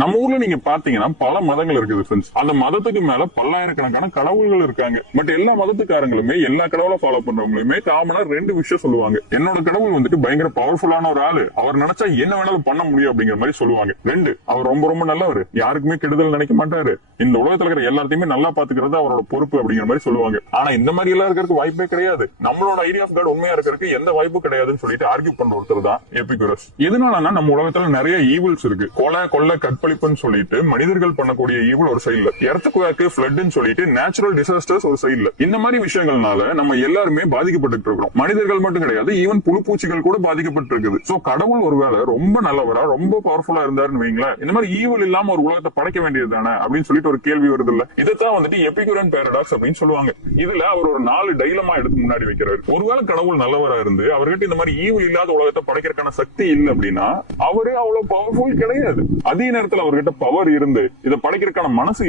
நம்ம ஊர்ல நீங்க பாத்தீங்கன்னா பல மதங்கள் இருக்குது ஃப்ரெண்ட்ஸ். அந்த மதத்துக்கு மேல பல்லாயிரக்கணக்கான கடவுள்கள் இருக்காங்க. பட் எல்லா மதத்துக்காரங்களுமே எல்லா கடவுளை ஃபாலோ பண்றவங்களுமே காமனா ரெண்டு விஷயம் சொல்லுவாங்க. என்னோட கடவுள் வந்துட்டு பயங்கர பவர்ஃபுல்லான ஒரு ஆளு, அவர் நினைச்சா என்ன வேணாலும் பண்ண முடியும் அப்படிங்கிற மாதிரி சொல்லுவாங்க. ரெண்டு, அவர் ரொம்ப ரொம்ப நல்லவர், யாருக்குமே கெடுதல் நினைக்க மாட்டாரு, இந்த உலகத்துல இருக்கிற எல்லாத்தையுமே நல்லா பாத்துக்கிறது அவரோட பொறுப்பு அப்படிங்கிற மாதிரி சொல்லுவாங்க. ஆனா இந்த மாதிரி எல்லாம் இருக்கிறதுக்கு வாய்ப்பே கிடையாது. நம்மளோட ஐடியா ஆஃப் காட் உண்மையா இருக்கிறதுக்கு எந்த வாய்ப்பும் கிடையாதுன்னு சொல்லிட்டு ஆர்கியூ பண்ற ஒருத்தர் தான் எபிகுரஸ். எதனாலனா நம்ம உலகத்துல நிறைய ஈவில்ஸ் இருக்கு. கொலை கொள்ளை கற்பழிப்புன்னு சொல்லிட்டு மனிதர்கள் பண்ணக்கூடிய ஈவில் ஒரு சைடுல, எர்த்குவேக் ஃப்ளட்னு சொல்லிட்டு நேச்சுரல் டிசாஸ்டர்ஸ் ஒரு சைடுல. இந்த மாதிரி விஷயங்கள்னால நம்ம எல்லாருமே பாதிக்கப்பட்டு இருக்கிறோம். மனிதர்கள் மட்டும் கிடையாது, ஈவன் புழுப்பூச்சிகள் கூட பாதிக்கப்பட்டு இருக்குது. சோ கடவுள் ஒருவேளை ரொம்ப நல்லவரா ரொம்ப பவர்ஃபுல்லா இருந்தாருன்னு வைங்களேன், இந்த மாதிரி ஈவில் இல்லாம ஒரு உலகத்தை படைக்க வேண்டியது தானே அப்படின்னு சொல்லிட்டு ஒரு கேள்வி வருது இல்ல. இதைத்தான் வந்துட்டு எபிகுரியன் பாரடாக்ஸ் அப்படின்னு சொல்லுவாங்க. இதுல அவர் ஒரு 4 டைலமா எடுத்து முன்னாடி வைக்கிறாரு. ஒருவேளை கடவுள் நல்லவரா இருந்து அவர்கிட்ட இந்த மாதிரி ஈவில் இல்லாத உலகத்தை படைக்கிறதுக்கான சக்தி இல்லை அப்படின்னா அவரே அவ்வளவு பவர்ஃபுல் கிடையாது. அதே நேரத்தில் அவர்கிட்ட பவர் இருந்து இதை படைக்கிறதுக்கான மனசு